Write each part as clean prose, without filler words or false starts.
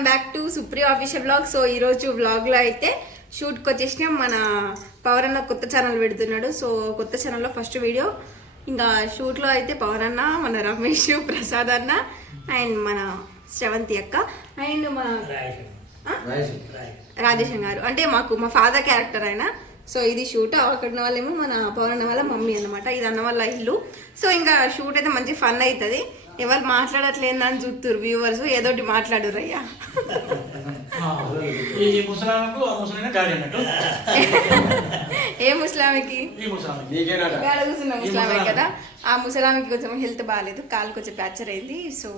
Welcome back to Supriya official blog. So ఈరోజు బ్లాగ్లో అయితే షూట్కి వచ్చేసినాం. మన పవర్ అన్న కొత్త ఛానల్ పెడుతున్నాడు. సో కొత్త ఛానల్లో ఫస్ట్ వీడియో. ఇంకా షూట్లో అయితే పవర్ అన్న, మన రమేష్, ప్రసాద్ అన్న అండ్ మన శ్రవంతి అక్క అండ్ మన రాజేశం గారు, అంటే మా ఫాదర్ క్యారెక్టర్ ఆయన. సో ఇది షూట్. అక్కడ ఉన్న వాళ్ళేమో మన పవర్ అన్న వాళ్ళ మమ్మీ అనమాట. ఇది అన్న వాళ్ళ ఇల్లు. సో ఇంకా షూట్ అయితే మంచి ఫన్ అవుతుంది. ఎవరు మాట్లాడట్లేదు అని చూస్తున్నారు వ్యూవర్స్, ఏదోటి మాట్లాడురు అయ్యా. ఏ ముస్లామికి కూర్చున్న ముస్లామే కదా. ఆ ముసలామికి కొంచెం హెల్త్ బాగాలేదు, కాలు కొంచెం ఫ్రాక్చర్ అయింది. సో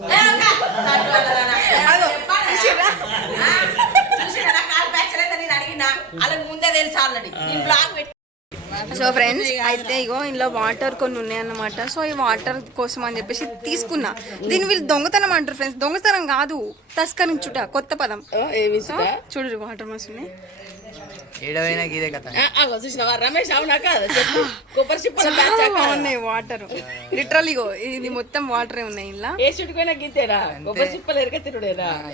సో ఫ్రెండ్స్ అయితే ఇగో ఇంట్లో వాటర్ కొన్ని ఉన్నాయన్నమాట. సో ఈ వాటర్ కోసం అని చెప్పేసి తీసుకున్నా. దీన్ని వీళ్ళు దొంగతనం అంటారు ఫ్రెండ్స్. దొంగతనం కాదు, తస్కరించుట కొత్త పదం. చూడు వాటర్ మస్తు ఉన్నాయి. ఉన్నాయి వాటర్ లిటరల్. ఇగో ఇది మొత్తం వాటరే ఉన్నాయి ఇలా.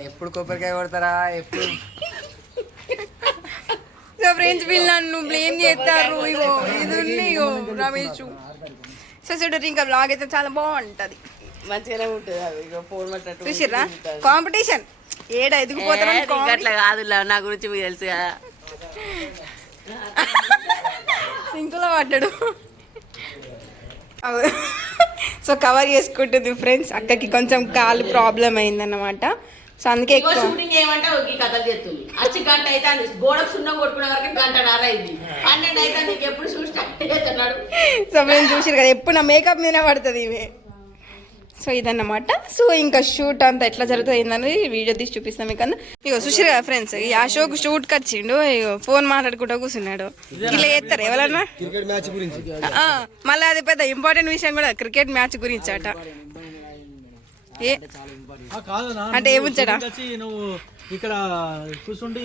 ఎప్పుడు కొబ్బరికాయ కొడతారా ఎప్పుడు? సో ఫ్రెండ్స్ వీళ్ళు నన్ను బ్లేమ్ చేస్తారు. ఇగో ఇది ఉంది, ఇగో రమేష్. సో చూడండి ఇంకా బ్లాగ్ అయితే చాలా బాగుంటది, మంచిగానే ఉంటుంది. చూసిర్రా కాంపిటీషన్ ఏడ ఎదిగిపోతారు అట్లా కాదు, నా గురించి మీకు తెలుసు కదా. సింకులో పడ్డాడు. సో కవర్ చేసుకుంటుంది ఫ్రెండ్స్. అక్కకి కొంచెం కాలు ప్రాబ్లం అయిందన్నమాట. సో అందుకే షూటింగ్ ఏమంటే కథలు చేస్తుంది. వచ్చి గంట అయితే గోడకు సున్నం కొట్టుకునే వరకు గంటన్నర అయింది. 12 అయితే నీకు ఎప్పుడు చూసి చేస్తున్నాడు. సో మేము చూసారు కదా, ఎప్పుడు నా మేకప్ మీదే పడుతుంది ఇవే. సో ఇదన్నమాట. సో ఇంకా షూట్ అంతా ఎట్లా జరుగుతుంది ఏందని వీడియో తీసి చూపిస్తాం మీకు. ఇగో చూసారు కదా ఫ్రెండ్స్, ఈ అశోక్ షూట్కి వచ్చిండు. ఫోన్ మాట్లాడుకుంటూ కూర్చున్నాడు. ఇలా చేస్తారు ఎవరన్నా. మళ్ళీ అది పెద్ద ఇంపార్టెంట్ విషయం కూడా, క్రికెట్ మ్యాచ్ గురించి అట. అంటే ఏముంచాడా నువ్వు ఇక్కడ కూర్చుండి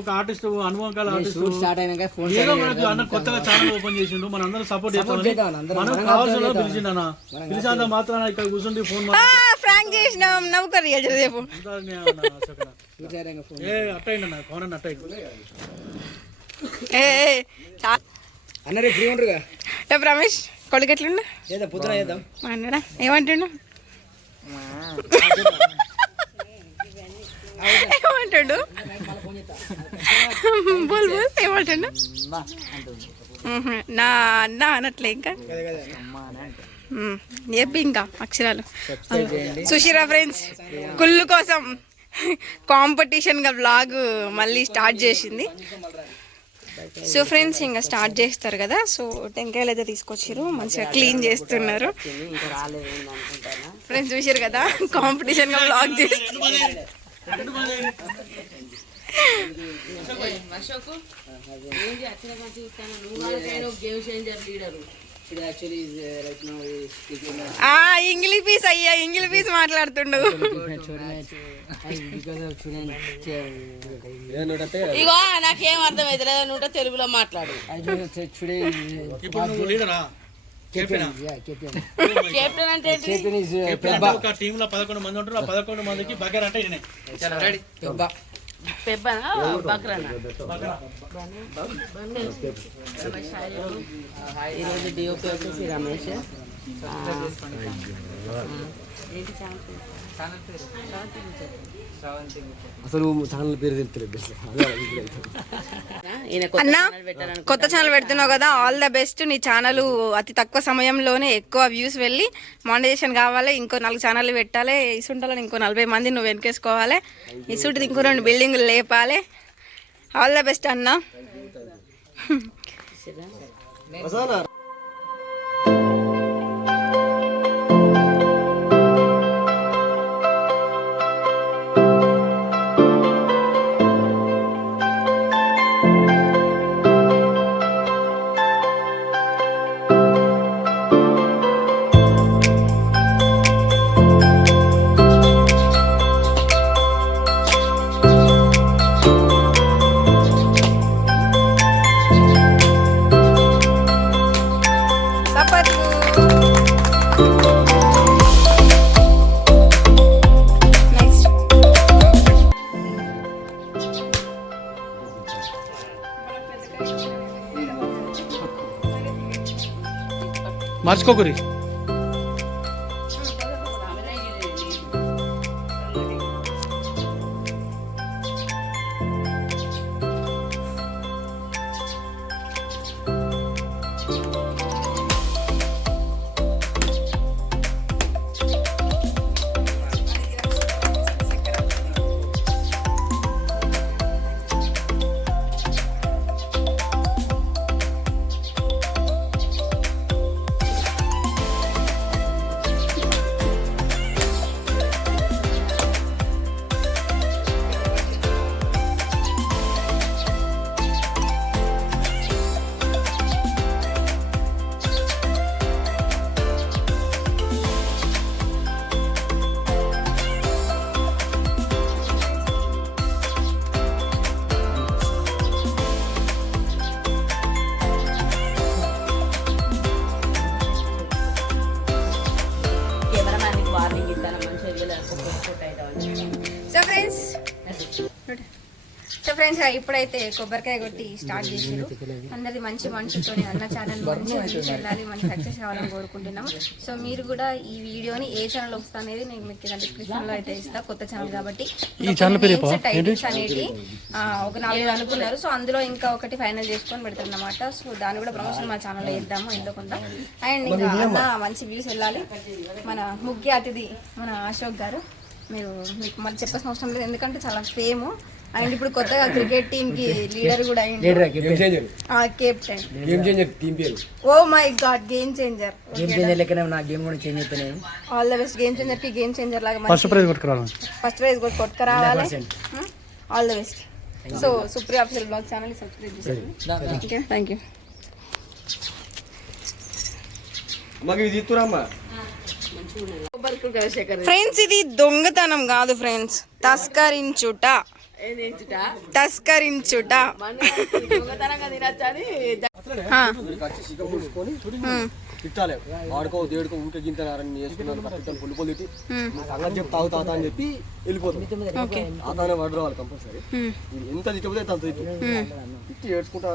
ఒక ఆర్టిస్ట్, అనుభవం కాల ఆర్టిస్ట్ అన్న కొత్తగా ఛానల్ ఓపెన్ చేసిండు. మన అందరం సపోర్ట్ చేస్తాం. మనం కావాల్సిన పిలిచిండు అన్న. పిలిచేంత మాత్రాన ఇక్కడ కూర్చుండి ఫోన్ ఫ్రాంక్ చేసినాం. నవ్వుకరి రేపు అట్టయింది అన్న. ఫోన్ అన్న అట్టయింది. రమేష్ కొడుకు ఎట్లుండ అన్నాడా? ఏమంటుండు ఏమంటాడు? బోల్ బోల్ ఏమంటాడు? నా అన్న అనట్లే ఇంకా చెప్పి ఇంకా అక్షరాలు. సుషిరా ఫ్రెండ్స్ కుళ్ళు కోసం కాంపిటీషన్గా వ్లాగ్ మళ్ళీ స్టార్ట్ చేసింది. సో ఫ్రెండ్స్ ఇంకా స్టార్ట్ చేస్తారు కదా. సో టెంకాయలు అయితే తీసుకొచ్చారు, మంచిగా క్లీన్ చేస్తున్నారు ఫ్రెండ్స్. చూసారు కదా కాంపిటీషన్ గా బ్లాగ్ చేస్తున్నారు. ఇంగ్లీష్ పీస్ అయ్యా, ఇంగ్లీష్ పీస్ మాట్లాడుతుండు. ఇగో నాకేం అర్థమైతే నువ్వు తెలుగులో మాట్లాడు. కెప్టెన్ అంటే ఒక టీమ్ లో 11 మంది ఉంటారు. 11 మందికి బగర్ అంటే ఈరోజు డిఓపి వచ్చేసి రమేష్. అసలు ఛానల్ పేరు తెలుస్తలేదు అన్న. కొత్త ఛానల్ పెడుతున్నావు కదా, ఆల్ ద బెస్ట్. నీ ఛానల్ అతి తక్కువ సమయంలోనే ఎక్కువ వ్యూస్ వెళ్ళి మానిటైజేషన్ కావాలి. ఇంకో 4 ఛానల్ పెట్టాలి. ఇసుంటాలని ఇంకో 40 మంది నువ్వు వెనకేసుకోవాలి. ఇసుంటిది ఇంకో 2 బిల్డింగ్లు లేపాలి. ఆల్ ద బెస్ట్ అన్న. మర్చిపోకురి. కెమెరామ్యాన్ వార్నింగ్ ఇస్తాను మంచిగా ఫోటో అయితే సో ఫ్రెండ్స్ ఇప్పుడైతే కొబ్బరికాయ కొట్టి స్టార్ట్ చేసారు. అందరిది మంచి మనసుతో అన్న ఛానల్ మంచిగా చూసి వెళ్ళాలి, మంచి సక్సెస్ కావాలని కోరుకుంటున్నాము. సో మీరు కూడా ఈ వీడియోని ఏ ఛానల్ వస్తా అనేది నేను మీకు డిస్క్రిప్షన్ లో అయితే ఇస్తా, కొత్త ఛానల్ కాబట్టి. ఈ ఛానల్ పేరు టైటిల్స్ అనేది ఒక 4 అనుకున్నారు. సో అందులో ఇంకా ఒకటి ఫైనల్ చేసుకొని పెడతారు అన్నమాట. సో దాన్ని కూడా ప్రమోషన్ మా ఛానల్లో ఇద్దాము ఎందుకుంటా. అండ్ ఇంకా అన్న మంచి వ్యూస్ వెళ్ళాలి. మన ముఖ్య అతిథి మన అశోక్ గారు, మీకు మరి చెప్పాల్సిన అవసరం లేదు ఎందుకంటే చాలా ఫేమ్. అండ్ ఇప్పుడు కొత్తగా క్రికెట్ టీమ్ కి లీడర్ కూడా అయ్యింది, captain. Oh my god, game changer. All the best game changer కి, గేమ్ చేంజర్ లాగా ఫస్ట్ ప్రైజ్ కొట్టుకురావాలి. All the best. So Supriya official blog channel subscribe చేయండి. Okay, thank you. ఫ్రెండ్స్ ఇది దొంగతనం కాదు ఫ్రెండ్స్, తస్కరించుట. తిట్టాలి ఆడుకో దేడుకో ఊరికే గింతనారని వేసుకున్నాను పొల్లు పొల్లు తిట్టి సంగతి చెప్పి తాగు తాత అని చెప్పి వెళ్ళిపోతుంది. తాతానే పడరావాలి కంపల్సరీ. ఎంత తిట్టకపోతే అంత తిట్టి ఏడ్చుకుంటా.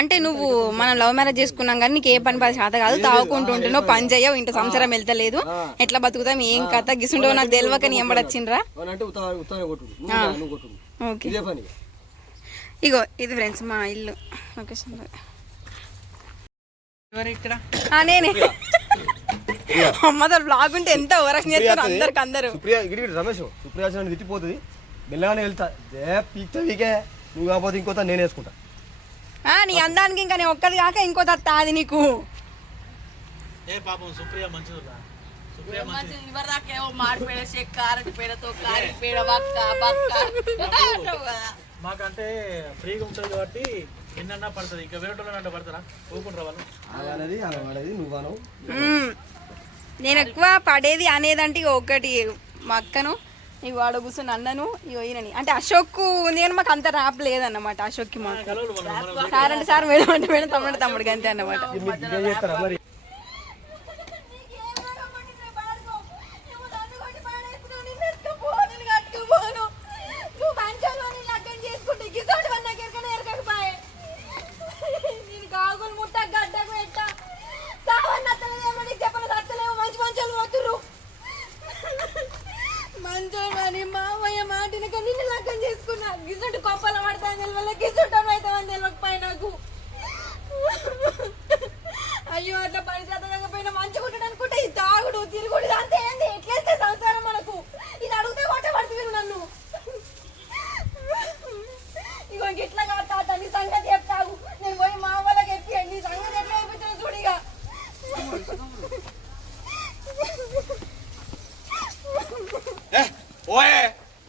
అంటే నువ్వు మనం లవ్ మ్యారేజ్ చేసుకున్నాం కానీ నీకు ఏ పని పని శాత కాదు, తాగుకుంటూ ఉంటున్నావు, పని చేయవు, ఇంత సంవత్సరం వెళ్తలేదు, ఎట్లా బతుకుతాం ఏం కథ గిసుండో నాకు తెలియక నీ ఎంబడొచ్చిండ్రా. ఓకే, ఇగో ఇది ఫ్రెండ్స్ మా ఇల్లు లొకేషన్. నేనే అమ్మతో బ్లాగ్ ఉంటే ఎంత ఓరక్షణ చేస్తారు అందరికి అందరూ. రమేష్ సుప్రియ తిట్టిపోతుంది, మెల్లగానే వెళ్తా పీకే నువ్వు కాకపోతే ఇంకోత నేను వేసుకుంటా. నీ అందానికి ఇంకా నేను ఒక్కది కాక ఇంకోత అది నీకు. మాకంటే ఫ్రీగా ఉంటుంది కాబట్టి ఎన్నన్నా పడుతుంది, ఇంకా వేరే అంటే పడతారా పోకుండా నువ్వు. నేను ఎక్కువ పడేది అనేదంటే ఒకటి మా అక్కను, ఇవి వాడు కూర్చొని అన్నను ఇగో ఈయనని. అంటే అశోక్ ఉంది కానీ మాకు అంత ర్యాప్ లేదన్నమాట. అశోక్కి మాకు సార్ అంటే సార్, మేడం అంటే మేడం, తమ్ముడు తమ్ముడికి అంతే అన్నమాట. మంచోని మావయ్య మాటిన నిన్ను లగ్గం చేసుకున్నా, గిసుంటి కొప్పల పడతాను వల్ల గిసుంటాను అవుతామని తెలియకపోయి నాకు. అయ్యో అట్లా పని చేతకపోయినా మంచిగా ఉంటాడు అనుకుంటే ఈ తాగుడు తిరుగుడు అంతే ఏంది, ఎట్లేస్తే సంసారం మనకు. ఇది అడిగితే కొట్ట పడుతుంది నన్ను. ఇగో ఇట్లా కాదు నీ సంగతి చెప్తావు, నేను పోయి మా వాళ్ళకి చెప్పి నీ సంగతి ఎట్లా అయిపోతుంది చూడిగా. ఓయే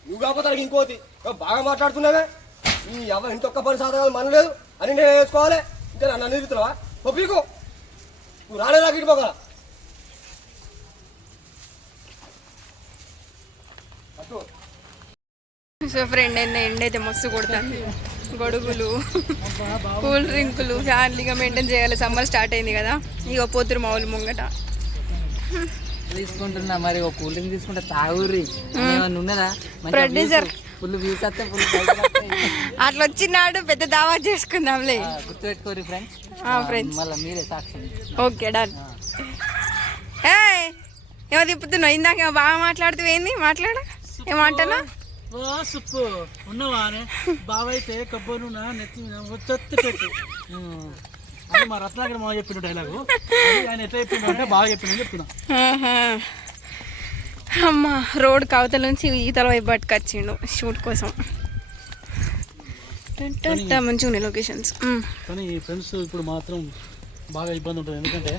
నువ్వు కాకపోతే ఇంకోతి బాగా మాట్లాడుతున్నావే. ఎవరు ఇంకొక పని సాధకాలు మనలేదు అని నేను వేసుకోవాలి. ఇంకా నన్ను నిలుగుతున్నావా పీకు, నువ్వు రాలేదా గిట్టిపోగల. సో ఫ్రెండ్ ఎండైతే మస్తు కొడుతుంది, గొడుగులు, కూల్ డ్రింకులు, ఫ్యాన్లీగా మెయింటైన్ చేయాలి. సమ్మర్ స్టార్ట్ అయింది కదా, ఇక పోతురు మా ఊళ్ళు ముంగట తీసుకుంటున్నా. మరి ఒక కూల్ డ్రింక్ తీసుకుంటే తాగుర్రి ఉన్నదా ప్రొడ్యూసర్ ఫుల్ వ్యూస్ వస్తే ఫుల్ అట్లా వచ్చినాడు పెద్ద దావా చేసుకుందాంలే. గుర్తుపెట్టుకోరు ఫ్రెండ్స్, ఫ్రెండ్స్ మళ్ళీ మీరే సాక్షి. Okay done. ఏమో తిప్పుతున్నావు ఇందాక బాగా మాట్లాడుతూ ఏంది మాట్లాడు ఏమంటున్నా సుప్పు ఉన్నవా బావైతే కొబ్బరి నూనె నెత్తి వచ్చి పెట్టు అది మా రత్నాకర్ మా చెప్పిన డైలాగు ఆయన ఎట్లా చెప్పిండు అంటే బాగా చెప్పిండు చెప్తున్నా. అమ్మ రోడ్ కవతల నుంచి ఈతల వైపు పట్టుకొచ్చిండు షూట్ కోసం. మంచిగా ఉన్నాయి లొకేషన్స్. కానీ ఫ్రెండ్స్ ఇప్పుడు మాత్రం బాగా ఇబ్బంది ఉంటుంది ఎందుకంటే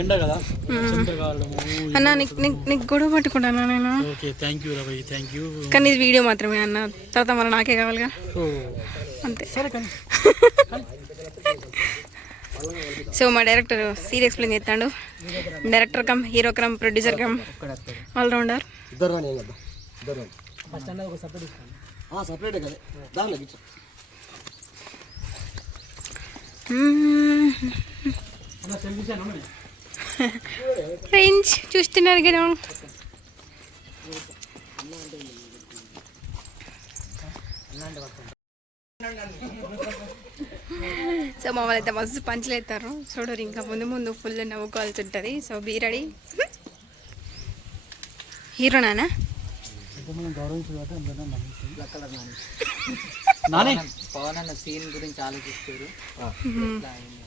ఎండ కదా కావడము. అన్న నీకు గొడవ పట్టుకుంటానా నేను? Okay thank you Ravi thank you. కానీ ఇది వీడియో మాత్రమే అన్న, తర్వాత మన నాకే కావాలిగా అంతే. సరే కానీ సో మా డైరెక్టర్ సీన్ ఎక్స్ప్లెయిన్ చేస్తాడు. Director cum hero cum producer cum all-rounder. Separate కదా దానిలో ఫ్రెండ్స్ చూస్తున్నారు కదా. సో మమ్మల్ని అయితే మస్తు పంచులు అవుతారు చూడరు. ఇంకా ముందు ముందు ఫుల్ నవ్వుకోవాల్సి ఉంటుంది. So be ready. హీరోనా పవన్ అన్న సీన్ గురించి ఆలోచిస్తారు.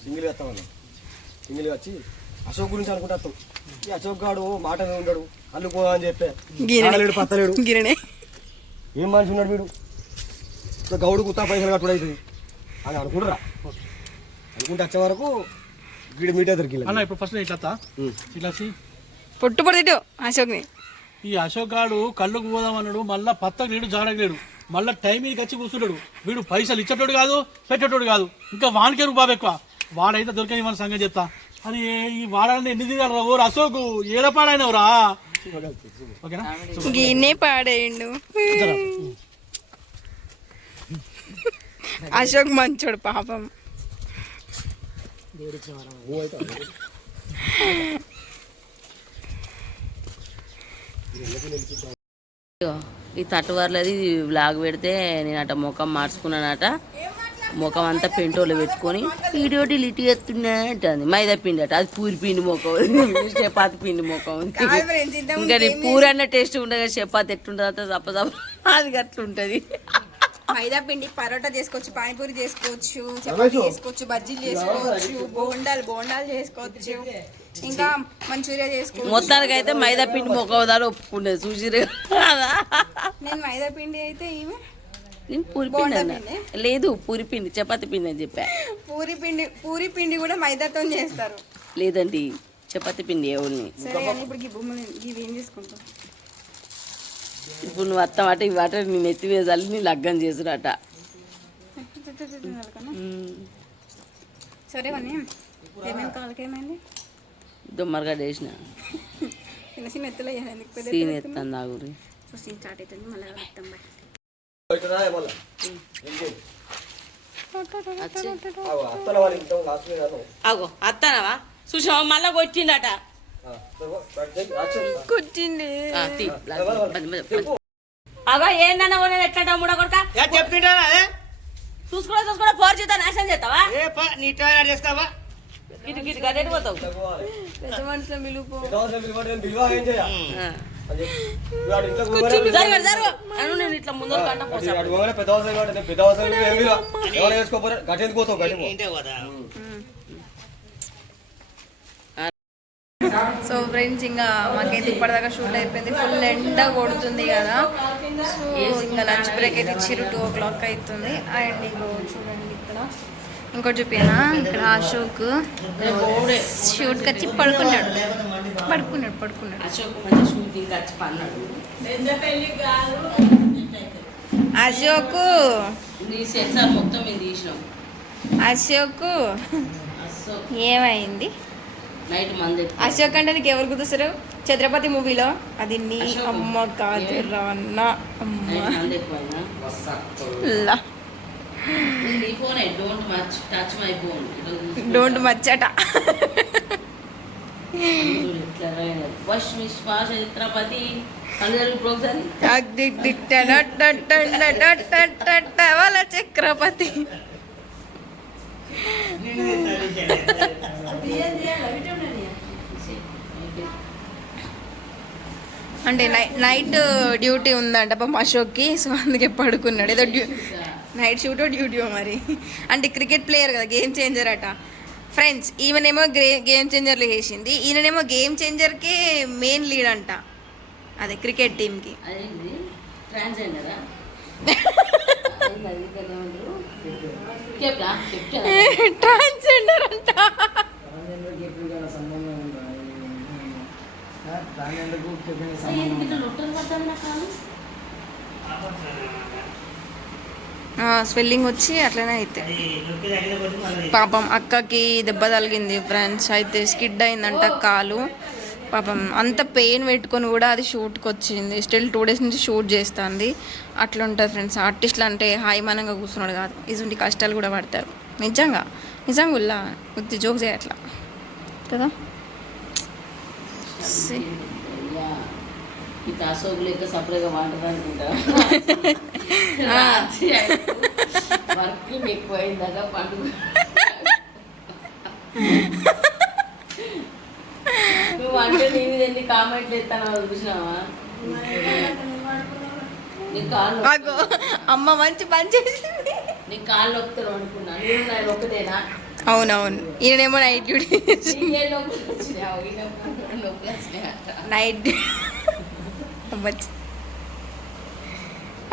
సింగిల్ వచ్చి అశోక్ గురించి అనుకుంటారు. ఈ అశోక్ గాడు మాట ఉండడు అల్లుకోదా అని చెప్పే పత్తలేడు గిరణే ఏం మనిషి ఉన్నాడు వీడు. గౌడు కుత్తా పైసలు కట్టుడు అవుతుంది అని అనుకుంటారా. అనుకుంటే వచ్చే వరకు వీడు మీటే దొరికి అన్న. ఇప్పుడు ఫస్ట్ ఇట్లా ఇట్లా పొట్టు పడితే అశోక్ని ఈ అశోక్ గాడు కళ్ళుకు పోదామన్నాడు, మళ్ళీ పత్తకు లేడు జాడగలేడు, మళ్ళీ టైం మీదకి వచ్చి కూర్చుంటాడు. వీడు పైసలు ఇచ్చేటోడు కాదు పెట్టేటోడు కాదు, ఇంకా వానికే రూపాయి ఎక్కువ. వాడైతే దొరికేది మన సంగతి చెప్తా. అది ఈ వాడాలని ఎన్ని దిగారు రా ఓరు అశోక్ ఏడపాడైనవురా. ఓకేనా గిన్నే పాడేయండు. అశోక్ మంచోడు పాపం. ఈ తట్టువర్లది బ్లాగ్ పెడితే నేను అట ముఖం మార్చుకున్నానట. ముఖం అంతా పెంటోళ్ళు పెట్టుకొని వీడియో డిలీట్ చేస్తున్నా అంటుంది. మైదా పిండి అట, అది పూరి పిండి ముఖం, చపాతి పిండి ముఖం. ఇంకా నీ పూరి అన్న టేస్ట్ ఉండగా చపాతి ఎట్లుంటుంది తప్ప అది అట్లుంటది. మైదా పిండి పరోటా చేసుకోవచ్చు, పానీపూరి చేసుకోవచ్చు, చపాతీ చేసుకోవచ్చు, బజ్జీలు చేసుకోవచ్చు, బోండాలు చేసుకోవచ్చు, ఇంకా మంచూరియా చేసుకోవచ్చు. మొత్తానికి అయితే మైదా పిండి మొక్కదాలు ఒప్పుకునేది చూసిరే. నేను మైదా పిండి అయితే నేను పూరి పిండి అన్నా. లేదు పూరి పిండి చపాతి పిండి అని చెప్పా. పూరి పిండి కూడా మైదాతో చేస్తారు. లేదండి చపాతి పిండి ఎవరిని. సరే ఇప్పుడు ఇవి ఏం చేసుకుంటాం. ఇప్పుడు నువ్వు అత్తమాట ఇవి అట నేను ఎత్తివేసాలి నీ లగ్గం చేసుడట. సరే అని ఏమైనా కాలకేమైంది దుమ్మరగడ్డ వేసిన చిన్న చిన్న ఎత్తులు సీన్ ఎత్తాను దాగురి. సీన్ స్టార్ట్ అవుతుంది మళ్ళీ కలుస్తాం. అగో అత్తానవా చూసావా మళ్ళా కొట్టిండట. అగో ఏందన్నా నేను ఎట్లా మూడ కొడక చూసుకోవడం పోరు చేస్తా నాశనం చేస్తావా గిటి గిటి గడ్డెట్టు పోతావు. పెద్ద మనుషులు మిలుపు నేను ఇట్లా ముందు గంట సో ఫ్రెండ్స్ ఇంకా మాకైతే ఇప్పటిదాకా షూట్ అయిపోయింది. ఫుల్ ఎండ కొడుతుంది కదా. సో ఇంకా లంచ్ బ్రేక్ అయితే ఇచ్చిరు 2 o'clock అవుతుంది. అండ్ ఇగో చూడండి ఇక్కడ ఇంకోటి చూపినా, ఇక్కడ అశోక్ షూట్కి వచ్చి పడుకున్నాడు. అశోక్ ఏమైంది అశోక్ అంటే నీకు ఎవరు గుర్తొస్తారు? ఛత్రపతి మూవీలో అది నీ అమ్మ కాదు రాన్న అమ్మ. డోంట్ మచ్చట ఛత్రపతి వాళ్ళ చక్రపతి. అంటే నైట్ డ్యూటీ ఉందంట పాపం అశోక్కి, సో అందుకే పడుకున్నాడు. ఏదో నైట్ షూటో డ్యూటీయో మరి. అంటే క్రికెట్ ప్లేయర్ కదా, గేమ్ చేంజర్ అట ఫ్రెండ్స్. ఈమెనేమో గేమ్ చేంజర్లు చేసింది, ఈయననేమో గేమ్ చేంజర్కే మెయిన్ లీడ్ అంట, అదే క్రికెట్ టీమ్కి. అదేంటి ట్రాన్స్జెండరా ట్రాన్స్జెండర్ అంట. స్వెల్లింగ్ వచ్చి అట్లనే అయితే పాపం అక్కకి దెబ్బ తగిలింది ఫ్రెండ్స్. అయితే స్కిడ్ అయిందంట కాలు. పాపం అంత పెయిన్ పెట్టుకొని కూడా అది షూట్కి వచ్చింది. స్టిల్ 2 days నుంచి షూట్ చేస్తుంది. అట్లా ఉంటుంది ఫ్రెండ్స్. ఆర్టిస్టులు అంటే హాయిమానంగా కూర్చున్నాడు కాదు, ఇటువంటి కష్టాలు కూడా పడతారు. నిజంగా ఉల్లా ఉత్తి జోక్ చేయట్లా కదా. అశోక్ లెక్క సపరేట్గా వాటర్ అనుకుంటా. వర్కింగ్ ఎక్కువ అయిందాక పండుగ నువ్వు అంటే నీ మీద ఎన్ని కామెంట్లు ఎత్తానో చూసినావా? నీ కాళ్ళు అమ్మ మంచి పని చేసింది. నీ కాళ్ళు నొక్కుతాను అనుకున్నా, నేను నా నొక్కదేనా? అవునవును, ఈయనేమో నైట్ డ్యూటీ నైట్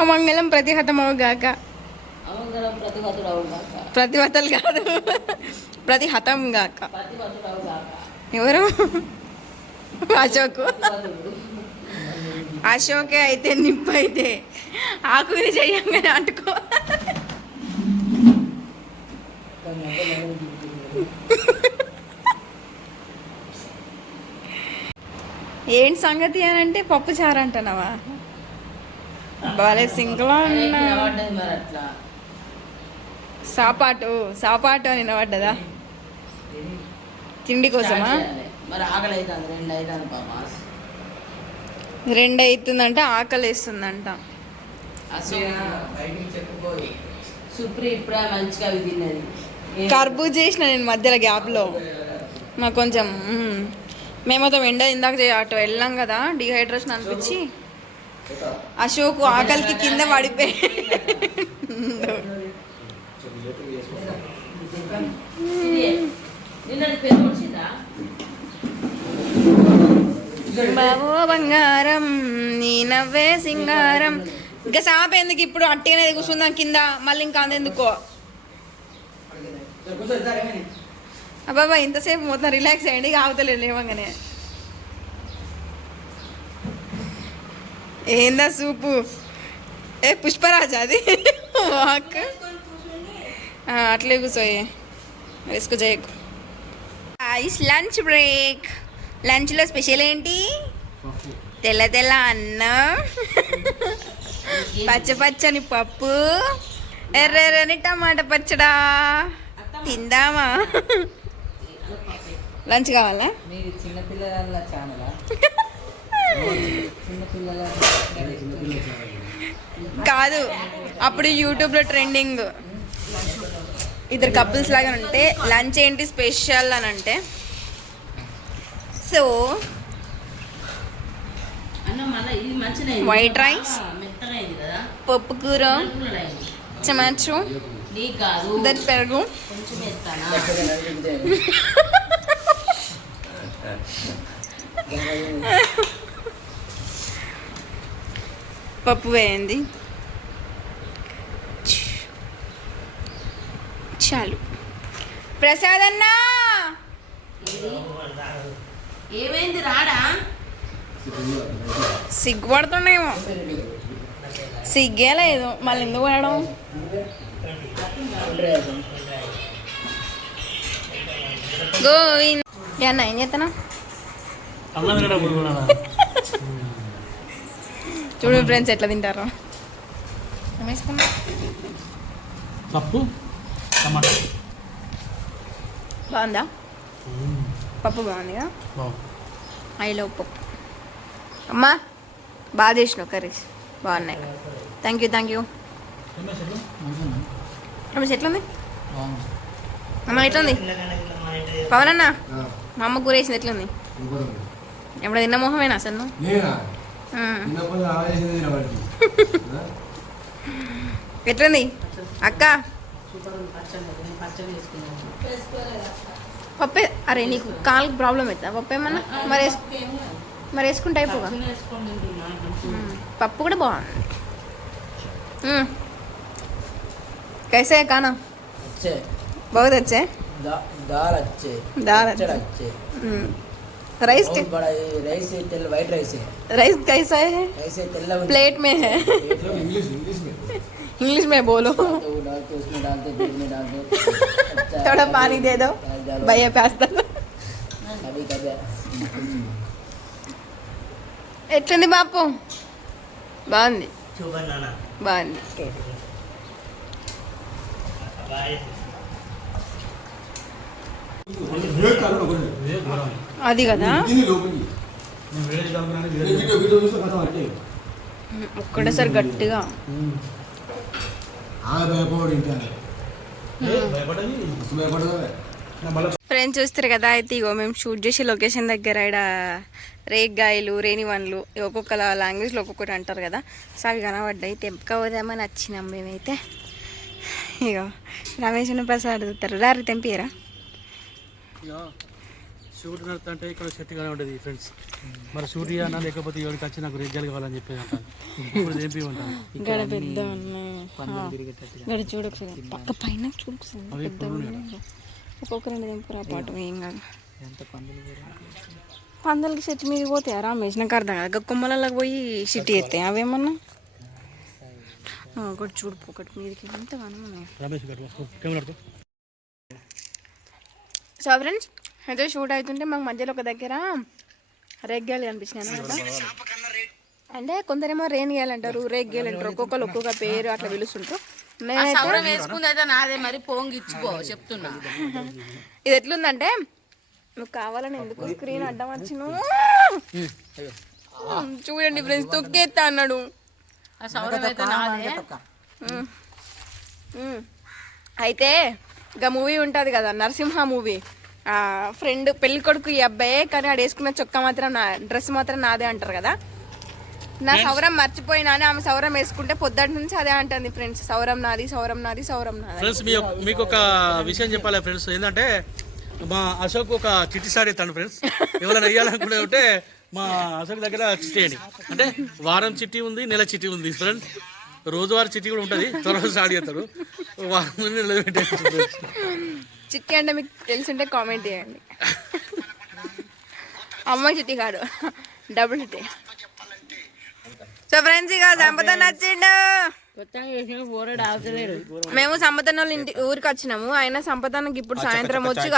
అమంగళం ప్రతిహతమవుగాక. అమంగళం ప్రతిహతుడు అవుగాక. ప్రతిహతలు కాదు, ప్రతిహతం గాక. ప్రతిహతుడు అవుగాక. ఎవరు? అశోక్. అశోకే అయితే నిప్పు అయితే ఆకుని చెయ్యంగానే అంటుకో. ఏంటి సంగతి అని అంటే పప్పు చారు అంటున్నావా? బాలే సింక్లో ఉన్నా. సాపాటు అని వినబడ్డదా? తిండి కోసమా? మరి ఆకలి అవుతుంది, 2 అవుతుంది పాప. 2 అవుతుందంట, ఆకలి వేస్తుందంట. సుప్రీ ఇప్పుడే మంచిగా అవి తిన్నది. కర్బూజా చేసిన నేను మధ్యలో గ్యాప్లో. నాకు కొంచెం మేమతో ఎండ ఇందాక అటు వెళ్ళాం కదా, డిహైడ్రేషన్ అనిపించి అశోక్ ఆకలికి కింద పడిపోయి బాబో బంగారం నీ నవ్వే సింగారం. ఇంకా సాప ఎందుకు ఇప్పుడు అట్టిగానే కూర్చుందాం కింద, మళ్ళీ ఇంకా అంతెందుకో. అబ్బాబా ఇంతసేపు మొత్తం రిలాక్స్ అయ్యండి, ఆగుతలేదు లేవంగానే. ఏందా సూపు? ఏ పుష్పరాజా అది వాక్. అట్లే కూర్చోయి, రిస్క్ చేయకు. Lunch break. లంచ్లో స్పెషల్ ఏంటి? తెల్ల తెల్ల అన్నం, పచ్చని పప్పు, ఎర్రని టమాటా పచ్చడా. తిందామా? లంచ్ కావాలా? చిన్నపిల్లల ఛానలా? కాదు, అప్పుడు యూట్యూబ్లో ట్రెండింగ్ ఇద్దరు కపుల్స్ లాగా ఉంటే లంచ్ ఏంటి స్పెషల్ అని అంటే, సో వైట్ రైస్, పప్పు కూర, టమాటో, దాని పెరుగు, పప్పు వేయండి చాలు. ప్రసాద్ అన్నా ఏమైంది రాడా? సిగ్గుపడుతున్నాయేమో. సిగ్గే లేదు, మళ్ళీ ఎందుకు పడడం? గోవింద్ అన్న ఏం చేస్తానా? చూడు ఫ్రెండ్స్ ఎట్లా తింటారో. పప్పు టమాటా బాగుందా? పప్పు బాగుందిగా. ఐ లవ్ పప్పు. అమ్మా బాగా చేసినావు కర్రీస్, బాగున్నాయి. Thank you. రమేష్ ఎట్లుంది? అమ్మ ఎట్లుంది? పవన్ అన్న మా అమ్మ కూర వేసింది ఎట్లుంది? ఎప్పుడు తిన్న మొహమేనా అసలు? చిన్నప్పుడు ఆవేశం తినబడి ఎట్లుంది అక్క పప్పే అరే నీకు కాలు ప్రాబ్లం అవుతుందా పప్పు ఏమన్నా మరి వేసుకుంటే అయిపోగా పప్పు కూడా బాగుంది कैसे है खाना अच्छे बहुत अच्छे दाल अच्छे दाल कचड़ा अच्छे अच्छे राइस बहुत बड़ा ये राइस है तेल वाइट राइस है राइस कैसा है ऐसे तेल प्लेट में है इंग्लिश में बोलो वो डालते उसमें डालते दूध में डालते अच्छा थोड़ा पानी दे दो भैया प्यास दो कभी कभी ఎట్లుంది బాపు బాగుంది सुबह नाना బాగుంది అది కదా ఒక్కడేసారి గట్టిగా ఫ్రెండ్స్ చూస్తారు కదా అయితే ఇగో మేము షూట్ చేసే లొకేషన్ దగ్గర ఇక్కడ రేగ్గాయలు రేణివన్లు ఒక్కొక్క లాంగ్వేజ్లో ఒక్కొక్కటి అంటారు కదా సో అవి కనబడ్డాయి తెంపుకోదామని వచ్చినాం మేమైతే ఇగో రమేష్ ప్రసాద్ అడుగుతారు రారు తెంపియరా షూట్ నడుతుంటే ఇక్కడ చెట్టు కానీ ఉంటుంది ఫ్రెండ్స్ మరి షూట్ ఇవ్వనా లేకపోతే ఎవరికి వచ్చి నాకు రెగ్గాలు కావాలని చెప్పేది అంటాను ఇప్పుడు తెంపి ఉంటాను ఇక్కడ పెద్ద ఇక్కడ చూడొచ్చు పక్క పైన చూడొచ్చు పెద్ద ఒక్కొక్క రెండు తెంపురా పాటు ఏం కాదు పందలకి చెట్టు మీద పోతాయా రమేష్ నాకు అర్థం కదా కొమ్మలలోకి పోయి సిటీ ఎత్తాయి అవేమన్నా ఒకటి చూడు ఒకటి మీదకి ఎంతగానో ఉన్నాయి రమేష్ కెమెరాతో సో ఫ్రెండ్స్ అయితే షూట్ అవుతుంటే మాకు మధ్యలో ఒక దగ్గర రేగ్గాయలు కనిపించినాయి అన్నమాట అంటే కొందరేమో రేణిగాయలు అంటారు రేగ్గాయలు అంటారు ఒక్కొక్కరు ఒక్కొక్క పేరు అట్లా పిలుస్తుంటారు వేసుకుంది అయితే నాదే మరి పొంగిచ్చుకో చెప్తున్నా ఇది ఎట్లుందంటే నువ్వు కావాలని ఎందుకు స్క్రీన్ అడ్డం వచ్చిను చూడండి ఫ్రెండ్స్ తొక్కేస్తా అన్నాడు ఆ సౌరం అయితే నాదే అయితే ఇక మూవీ ఉంటుంది కదా నరసింహ మూవీ ఫ్రెండ్ పెళ్లి కొడుకు ఈ అబ్బాయే కానీ ఆడు వేసుకున్న చొక్కా మాత్రం నా డ్రెస్ మాత్రం నాదే అంటారు కదా నా సౌరం మర్చిపోయినా అని ఆమె సౌరం వేసుకుంటే పొద్దుటి నుంచి అదే అంటుంది ఫ్రెండ్స్ సౌరం నాది సౌరం నాది సౌరం నాది ఫ్రెండ్స్ మీకు ఒక విషయం చెప్పాలి ఫ్రెండ్స్ ఏంటంటే మా అశోక్ ఒక చిట్టి స్టార్ట్ అవుతాను ఫ్రెండ్స్ ఎవరైనా వేయాలనుకుంటే ఉంటే మా అశోక్ దగ్గర చిట్టి వేయండి అంటే వారం చిట్టి ఉంది నెల చిట్టి ఉంది ఫ్రెండ్స్ రోజువారీ చిట్టి కూడా ఉంటుంది త్వరగా స్టార్ట్ చేస్తారు వారం నెల చిట్టి అంటే మీకు తెలుసుంటే కామెంట్ చేయండి అమ్మ చిట్టి కాదు డబుల్ చిట్టి సో ఫ్రెండ్స్ ఇక సంపద నచ్చిండు మేము సంపదన వాళ్ళ ఇంటి ఊరికి వచ్చినాము అయినా సంపదనకి ఇప్పుడు సాయంత్రం వచ్చి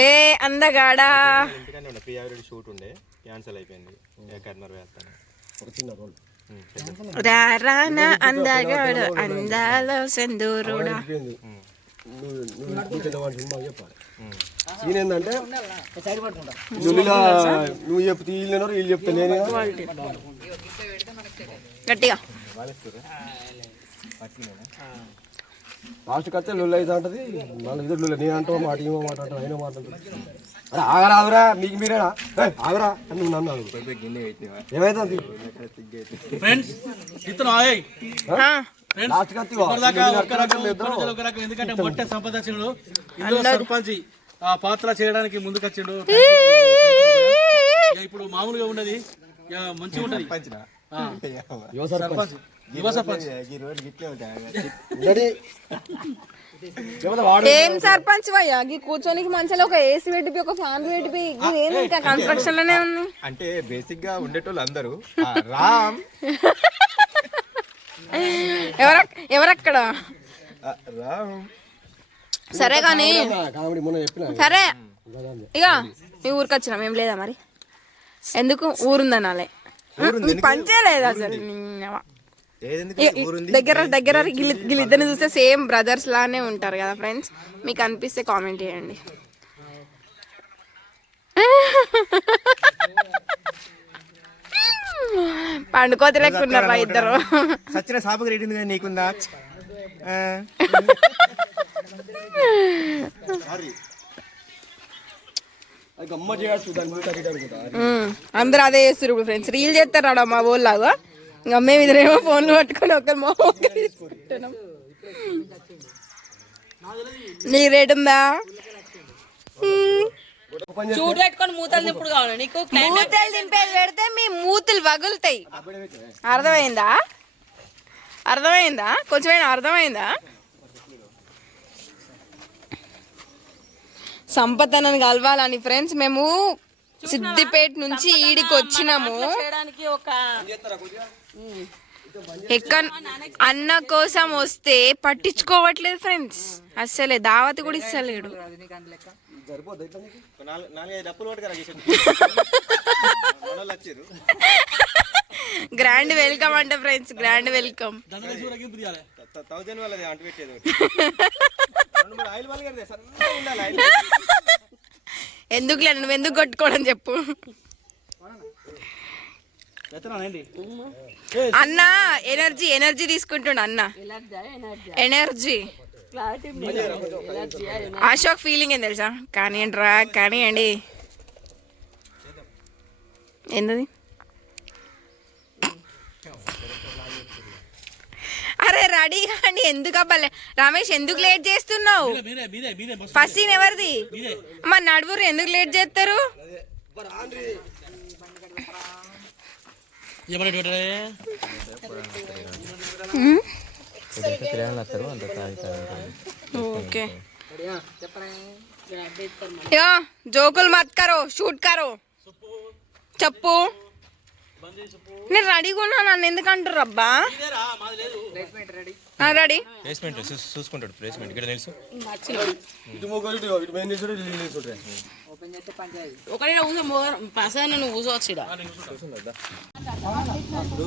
ఏ అందగాడా రానా అందగాడు అందాల సెందూరుడా ఏంటంటే నువ్వు చెప్తే వీళ్ళు వీళ్ళు చెప్తే నేను గట్టిగా లాస్ట్ కత్తే లొల్లు అయితే ఉంటుంది మళ్ళీ ఇద్దరు లొల్లు నేను అంటావు మాట ఏమో మాట అంటావు అయినా మాట్లాడుతుంది అరే ఆగరా ఆగురా మీకు మీరేనా ఆగురా అని నువ్వు నన్ను ఏమైతుంది ఫ్రెండ్స్ ఇతను ఆయ్ లాస్ట్ కత్తి ఎందుకంటే మొట్ట సంపదర్శనుడు ఇందులో సర్పంచ్ ఆ పాత్ర చేయడానికి ముందుకు వచ్చిండు ఇప్పుడు మామూలుగా ఉన్నది మంచిగా ఉంటది సర్పంచ్ యువ సర్పంచ్ ఏం సర్పంచ్ అయ్యా కూర్చొని మంచిగా ఒక ఏసీ పెట్టిపోయి ఒక ఫ్యాన్ పెట్టిపోయి ఏంది ఇంకా కన్స్ట్రక్షన్ లోనే ఉంది అంటే బేసిక్ గా ఉండేటోళ్ళు అందరూ రామ్ ఎవరక్కడ రామ్ సరే కానీ సరే ఇక మీ ఊరికి వచ్చినాం ఏం లేదా మరి ఎందుకు ఊరుందనాలే పంచేలేదు అసలు దగ్గర దగ్గర వీళ్ళిద్దరిని చూస్తే సేమ్ బ్రదర్స్ లానే ఉంటారు కదా ఫ్రెండ్స్ మీకు అనిపిస్తే కామెంట్ చేయండి పండుకోత లేకున్నారా ఇద్దరు సచిన సాపుకి రేటింది కానీ నీకుందా అది గమ్మ చేయొచ్చు దాని ముందు కట్టి అనుకుంటా. అందరూ అదే చేస్తారు ఇప్పుడు ఫ్రెండ్స్, రీల్ చేస్తారు ఆడ మా ఊళ్ళలాగా. ఇంకా మేము ఇద్దరేమో ఫోన్లు పట్టుకొని ఒకరు మా తీసుకుంటున్నాం. నీ రేట్ ఉందా? చూడు పెట్టుకొని మూతలు నిప్పుడు కావాలి నీకు. మూతలు దింపేది పెడితే మీ మూతులు వగులుతాయి. అర్థమైందా? అర్థమైందా? కొంచెమైనా అర్థమైందా? సంపదను కలవాలని ఫ్రెండ్స్ మేము సిద్దిపేట నుంచి ఈడికి వచ్చినాము. చేయడానికి ఒక ఎక్కడ అన్న కోసం వస్తే పట్టించుకోవట్లేదు ఫ్రెండ్స్, అస్సలే దావత్ కూడా ఇస్తలేడు. గ్రాండ్ వెల్కమ్ అంట ఫ్రెండ్స్, గ్రాండ్ వెల్కమ్. ఎందుకులే, నువ్వు ఎందుకు కొట్టుకోవడం చెప్పు అన్న. ఎనర్జీ ఎనర్జీ తీసుకుంటుండ అన్న, ఎనర్జీ. అశోక్ ఫీలింగ్ ఏం తెలుసా? కానివ్వండి రా, కానివ్వండి. ఏంటది? అరే రెడీ కానీ ఎందుకు అబ్బాలే రమేష్, ఎందుకు లేట్ చేస్తున్నావు? ఫస్ట్ సీన్ ఎవరిది? మా నడువురు ఎందుకు లేట్ చేస్తారు? ఓకే జోకులు మత్ కరో, షూట్ కరో. చెప్పు, నేను రెడీగా ఉన్నా, నన్ను ఎందుకు అంటారు అబ్బా? రెడీ చూసుకుంటాడు ప్లేస్మెంట్ ఇక్కడ తెలుసు. ఒకటే పసను నువ్వు కూర్చోవచ్చు.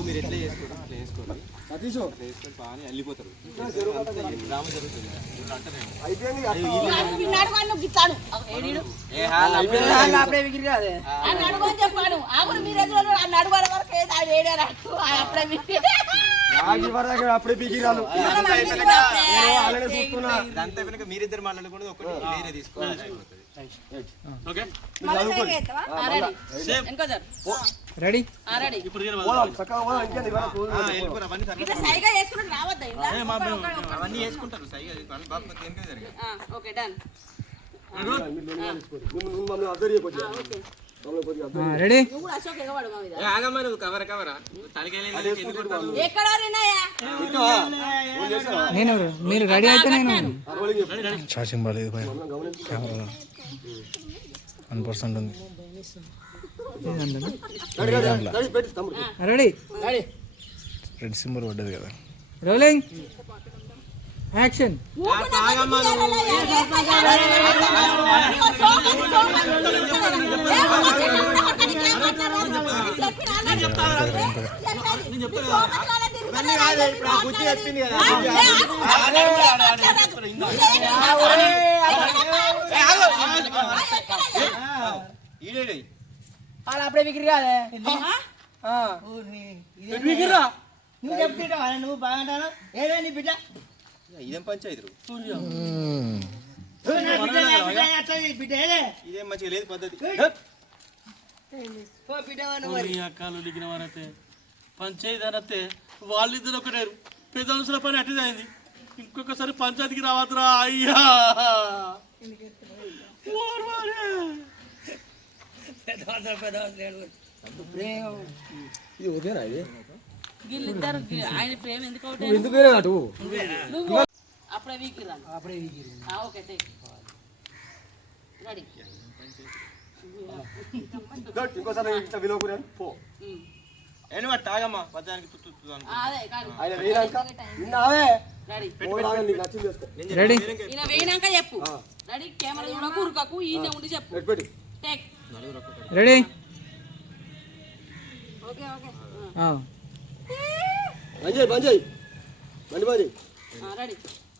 మీరు ఎట్లా చేసుకోండి వెళ్ళిపోతారు. అప్పుడే పీకిరాలు మీరిద్దరు మాట్లాడుకుంటే ఒకటి వేరే తీసుకోవాలి. రెడీ అవన్నీ వేసుకుంటారు. రెడీ కవర్ కవరా నేను మీరు రెడీ అయితే నేను ఛార్జింగ్ బాగాలేదు కెమెరా 1% ఉంది. రెడీ రెడ్ సింబల్ పడ్డది కదా. Rolling action. అప్పుడే విగ్రీ కాదే నువ్వు చెప్తుంటా, నువ్వు బాగుంటాను. ఏదే నీ బిడ్డ? ఇదేం పంచాయతీ ఇదేం మంచిగా లేదు పద్ధతి. అక్కలు దిగిన వారైతే పంచాయతీ అనతే వాళ్ళిద్దరు ఒకటేరు. పెద్ద అవసరం పని అట్టిదైంది. ఇంకొకసారి పంచాయతీకి రావద్దురా అయ్యా. ఇది ఓకేనా? ఇది వీళ్ళిద్దరు ఆయన ప్రేమ ఎందుకు ఎందుకు అటు అప్పుడే వీకిరా? అప్పుడే వీకిరా. Okay take ready. ఇంకోసారి ఇట్లా విలువ పో. తాగమ్మా పద్దానికి అదే రెడీ ఈయన వేయినాక చెప్పు. రెడీ కెమెరా చూడకు, ఉరకకు, ఈయన ఉండి చెప్పు. టేక్ రెడీ ఓకే ఓకే బంద్ చేయి రెడీ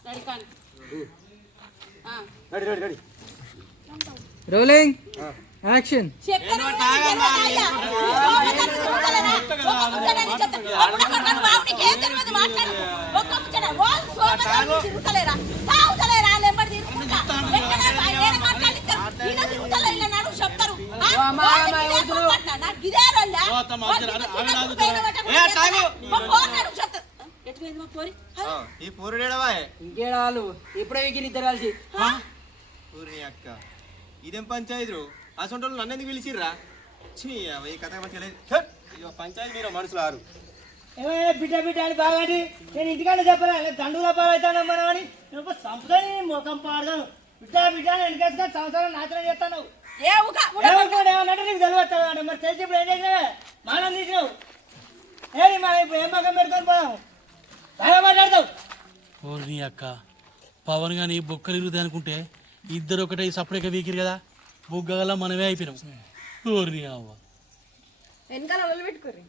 రెడీ కానీ ready ready ready rolling action. చెప్తారు అత్తమ్మ ఆమె నాదుతారా? ఈ పూరుడేడవా ఇంకేడా వాళ్ళు ఎప్పుడో ఎగిరి ఇద్దరు కలిసి పూరి అక్క ఇదేం పంచాయతీ అసలు నన్ను ఎందుకు పిలిచిర్రా ఛీ, ఈ కథ మంచిగా లేదు ఛట్! ఇగో పంచాయతీ మీరు మనుషులు ఆరు బిడ్డ బిడ్డ అని బాగాండి నేను ఇంటికన్నా చెప్పలే దండుల పాలవుతాను మనం అని సంపదని ముఖం పాడదాను బిడ్డ బిడ్డ అని వెనకేసుకొని సంవత్సరం నాశనం చేస్తాను ఏమన్నట్టు నీకు తెలియదు మరి తెలిసి ఇప్పుడు ఏం చేసినా మానం తీసినావు ఏది మా ఇప్పుడు ఏం మగం పెట్టుకొని పోదాం బాగా మాట్లాడతావు ఓరి నీ అక్క పవన్ గాని బొక్కలు ఇరుగుతాయి అనుకుంటే ఇద్దరు ఒకటే సపరేట్గా వీకిరు కదా బుగ్గగల మనమే అయిపోయినాం. ఓరి నీ అవ్వ వెనకాల ఒళ్ళు పెట్టుకోర్రి.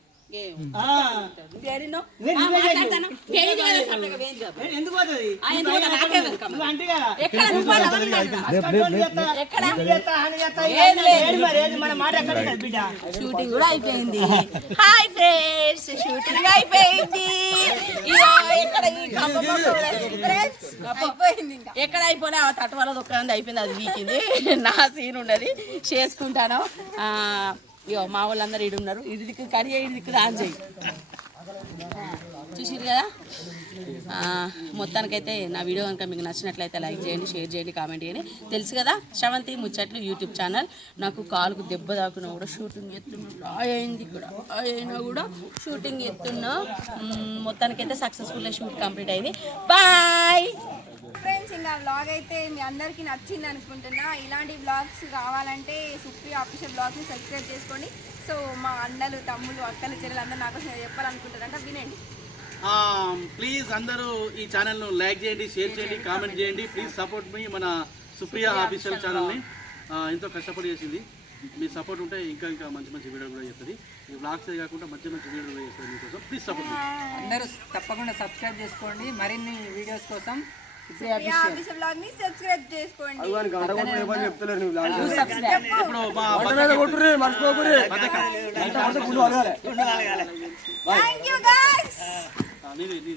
ఎందుకు పోతుంది నువ్వు అంటే కదా మన మాట ఎక్కడ బిడ్డ షూటింగ్ కూడా అయిపోయింది. హాయ్ ఫ్రెండ్స్, షూటింగ్ అయిపోయింది. ఎక్కడ అయిపోయినా తట్టు వల్ల దొక్కంది అయిపోయింది. అది వీకింది. నా సీన్ ఉన్నది చేసుకుంటాను. ఇగో మా వాళ్ళందరూ ఇడు ఉన్నారు. ఇటు దిక్కు కడి ఇటు దిక్కు ఆన్ చేయి. చూసిరు కదా. మొత్తానికైతే నా వీడియో కనుక మీకు నచ్చినట్లయితే లైక్ చేయండి, షేర్ చేయండి, కామెంట్ చేయండి. తెలుసు కదా శ్రవంతి ముచ్చట్లు యూట్యూబ్ ఛానల్. నాకు కాలుకు దెబ్బ తాకున్నా కూడా షూటింగ్ ఎత్తున్నా, అయింది కూడా అయినా కూడా షూటింగ్ ఎత్తున్నా. మొత్తానికైతే సక్సెస్ఫుల్గా షూట్ కంప్లీట్ అయింది. బాయ్ ఫ్రెండ్స్, ఇంకా వ్లాగ్ అయితే మీ అందరికీ నచ్చింది అనుకుంటున్నా. ఇలాంటి వ్లాగ్స్ కావాలంటే సుప్రియ ఆఫీషియల్ బ్లాగ్ని సబ్స్క్రైబ్ చేసుకోండి. సో మా అన్నలు, తమ్ముళ్ళు, అక్కలు, చెల్లెలు అందరూ నాకు చెప్పాలనుకుంటారంట వినండి. ప్లీజ్ అందరూ ఈ ఛానల్ను లైక్ చేయండి, షేర్ చేయండి, కామెంట్ చేయండి. ప్లీజ్ సపోర్ట్ మీ మన సుప్రియ ఆఫీషియల్ ఛానల్ని. ఎంతో కష్టపడి చేసింది. మీ సపోర్ట్ ఉంటే ఇంకా ఇంకా మంచి మంచి వీడియోలు కూడా చేస్తుంది. ఈ బ్లాగ్సే కాకుండా మంచి మంచి వీడియోలు కూడా చేస్తుంది మీకోసం. ప్లీజ్ సపోర్ట్ మీ. అందరూ తప్పకుండా సబ్స్క్రైబ్ చేసుకోండి. మరిన్ని వీడియోస్ కోసం ఆఫీషియల్ బ్లాగ్ని సబ్స్క్రైబ్ చేసుకోండి. చెప్తలేరు నువ్వు ఇప్పుడు మా కొట్టుర్రి మర్చిపోకుర్రి థ్యాంక్ యూ గైస్. నీది